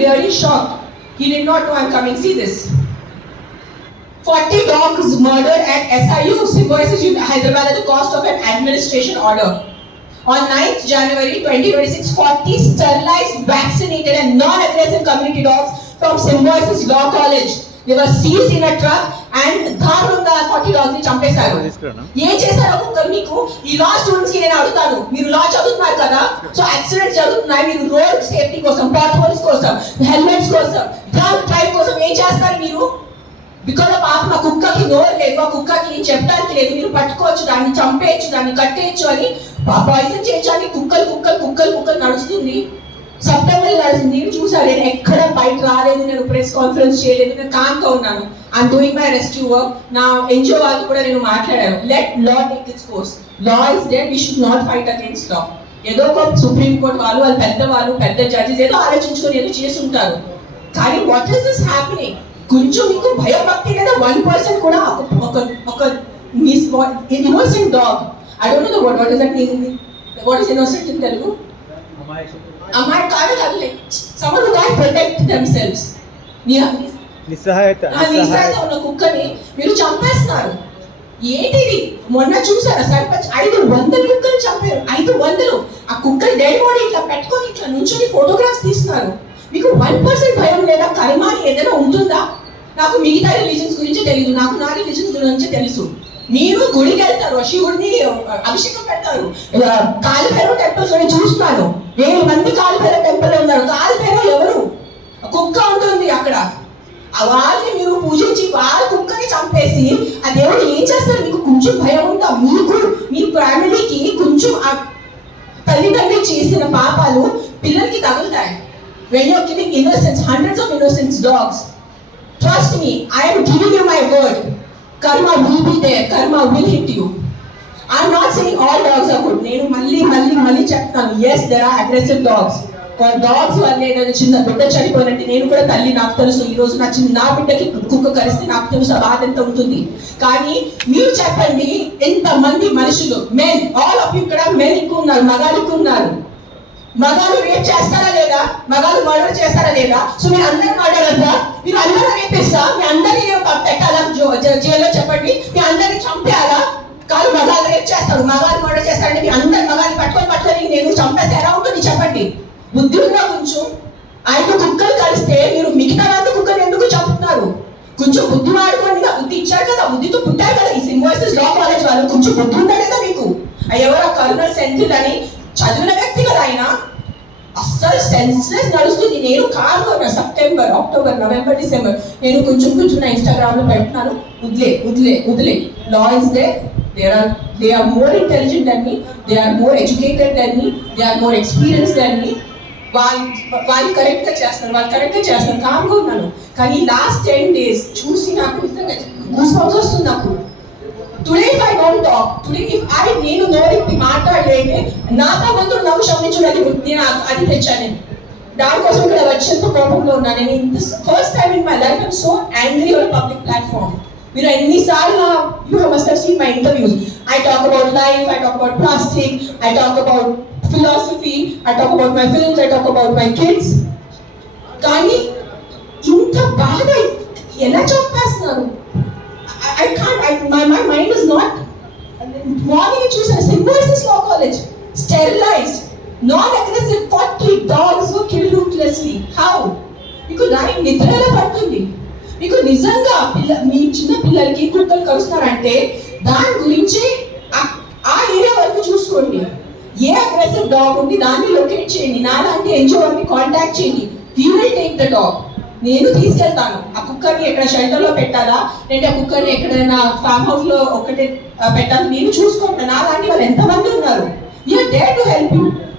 really shocked. He did not know I'm coming. See this. 40 dogs murdered at SIU Symbiosis Hyderabad at the cost of an administration order. On 9th January 2026, 40 sterilized, vaccinated and non-aggressive community dogs from Symbiosis Law College. They were seized in a truck and దారుణంగా 40 dogs ని చంపేశారు. ఏం చేశారు ఒక్కొక్కరు? మీకు ఈ లా students కి నేను అడుగుతాను, మీరు లా చదువుతున్నారు కదా, సో యాక్సిడెంట్స్ జరుగుతున్నాయి, మీరు రోడ్ సేఫ్టీ కోసం, పాట్ హోల్స్ కోసం, హెల్మెట్స్ కోసం, డ్రంక్ డ్రైవ్ కోసం ఏం చేస్తారు మీరు? బికాజ్ పాపం ఆ కుక్కకి నోరు లేదు, ఆ కుక్కకి చెప్పడానికి లేదు, మీరు పట్టుకోవచ్చు, దాన్ని చంపేయచ్చు, దాన్ని కట్టేయచ్చు అని పాయిజన్ చేయడానికి కుక్కలు నడుస్తుంది. సెప్టెంబర్ నడిచింది, నేను చూసాను. నేను ఎక్కడ బయట రాలేదు, నేను ప్రెస్ కాన్ఫరెన్స్ చేయలేదు, నేను కామ్గా ఉన్నాను. I'm doing my rescue work. నా ఎన్జిఓ వాళ్ళు కూడా నేను మాట్లాడాను. Let law take its course. Law is there, we should not fight against law. ఏదో ఒక సుప్రీం కోర్ట్ వాళ్ళు పెద్దవాళ్ళు, పెద్ద జడ్జెస్ ఏదో ఆలోచించుకొని ఏదో చేసి ఉంటారు. కానీ వాట్ ఈస్ దిస్ హ్యాపెనింగ్? కొంచెం మీకు భయభక్తి లేదా 1% కూడా ఒక miss innocent dog. I don't know what is that mean. What is innocent in Telugu? అమ్మాయి కాదు కాదు, someone who can't protect themselves. నిస్సహాయత ఉన్న కుక్కని మీరు చంపేస్తున్నారు. ఏంటిది? మొన్న చూసారా సర్పంచ్ 500 కుక్కలు చంపారు. 500. ఆ కుక్కలు డెడ్ బాడీ ఇట్లా పెట్టుకొని ఇట్లా నుంచొని ఫోటోగ్రాఫ్స్ తీస్తున్నారు. మీకు 1% భయం లేదా? కర్మాని ఏదైనా ఉంటుందా? నాకు మిగతా రిలీజన్స్ గురించి తెలియదు, నాకు నా రిలీజన్స్ గురించి తెలుసు. మీరు గుడికి వెళ్తారు, శివుడిని అభిషేకం పెడతారు, కాళభైరవ టెంపుల్స్ అని చూస్తున్నాను. 1000 మంది కాళభైరవ టెంపుల్ ఉన్నారు. కాళభైరవ ఎవరు? కుక్క ఉంటుంది అక్కడ. వాళ్ళని మీరు పూజించి వాళ్ళ కుక్కని చంపేసి ఆ దేవుడు ఏం చేస్తారు? మీకు కొంచెం భయం ఉందా? మీకు మీ ఫ్యామిలీకి కొంచెం ఆ తల్లిదండ్రులు చేసిన పాపాలు పిల్లలకి తగులుతాయి. When you are killing innocents, hundreds of innocent dogs, trust me, I am giving you my word. Karma will be there. Karma will hit you. I am not saying all dogs are good. నేను మళ్ళీ చెప్తాను. Yes, there are aggressive dogs. Dogs వల్ల ఏదైనా చిన్న బిడ్డ చనిపోయినట్టు నేను కూడా తల్లి, నాకు తెలుసు. ఈ రోజు నా బిడ్డకి కుక్క కరిస్తే నాకు తెలుసు ఆ బాధ ఎంత ఉంటుంది. కానీ మీరు చెప్పండి, ఎంతమంది మనుషులు, మెన్, ఆల్ ఆఫ్ యూ ఇక్కడ మెన్ ఎక్కువ ఉన్నారు, మగాళ్ళు ఎక్కువ ఉన్నారు. మగాళ్ళు రేప్ చేస్తారా లేదా? మగాళ్ళు మర్డర్ చేస్తారా లేదా? సో మీరు అందరూ మాట్లాడద్దా? మీరు అందరూ రేపిస్తా? మీ అందరినీ పెట్టాలా జైల్లో? చెప్పండి, మీ అందరినీ చంపేయాలా? కాదు, మగాళ్ళు రేప్ చేస్తారు, మగాళ్ళు మర్డర్ చేస్తారంటే మీ అందరు మగాళ్ళు పట్టుకొని నేను చంపేస్తే ఎలా ఉంటుంది? చెప్పండి. బుద్ధి ఉందా కొంచెం? 5 కుక్కలు కలిస్తే మీరు మిగతా మంది కుక్కలు ఎందుకు చంపుతున్నారు? కొంచెం బుద్ధి వాడుకోండి. బుద్ధి ఇచ్చారు కదా, బుద్ధితో పుట్టారు కదా ఈ సింబాయిసిస్ లా కాలేజ్ వాళ్ళు. కొంచెం బుద్ధి ఉందా లేదా మీకు? ఎవరో కర్నల్ సెంథిల్ అని చదివిన వ్యక్తి కదా ఆయన. అస్సలు సెన్స్లెస్ నడుస్తుంది. నేను కాదు సెప్టెంబర్, అక్టోబర్, నవంబర్, డిసెంబర్ నేను కొంచెం నా ఇన్స్టాగ్రామ్ లో పెడుతున్నాను. వదిలే. Law is there. They are more intelligent than me. They are more educated than me. They are more experienced than me. వాళ్ళు కరెక్ట్గా చేస్తారు. కామ్గా ఉన్నాను. కానీ లాస్ట్ 10 days చూసి నాకు నిజంగా గూస్ బంప్స్ వస్తుంది నాకు. Today if I don't talk, నేను నోరెప్పి మాట్లాడలేంటే నాతో ముందు నవ్వు క్షమించడానికి నేను అది తెచ్చాను. దానికోసం ఇక్కడ వచ్చేంత కోపంలో ఉన్నాను. నేను first time in my life I'm so angry on public platform. మీరు ఎన్నిసార్లు you must have seen my interviews. I talk about life, I talk about plastic, I talk about philosophy, I talk about my films, I talk about my kids. కానీ ఇంత బాధ ఎలా చంపేస్తున్నారు? I can't, my mind is not. Morning చూసాను Symbiosis law college, sterilized, non-aggressive 40 dogs were killed ruthlessly. How? మీకు night నిద్రలో పడుతుంది. మీకు నిజంగా మీ చిన్న పిల్లలకి కుక్కలు కలుస్తున్నారంటే దాని గురించి ఆ ఏరియా వరకు చూసుకోండి. ఏ అగ్రెసివ్ డాగ్ ఉంది దాన్ని లొకేట్ చేయండి. నాలాంటి ఎన్జిఓ వారిని కాంటాక్ట్ చేయండి. We will take the dog. నేను తీసుకెళ్తాను. ఆ కుక్కర్ని ఎక్కడ షెల్టర్లో పెట్టాలా, లేదంటే ఆ కుక్కర్ని ఎక్కడైనా ఫామ్ హౌస్ లో ఒకటే పెట్టాలి, నేను చూసుకుంటాను. నాలాంటి వాళ్ళు ఎంతమంది ఉన్నారు. We are there to help you.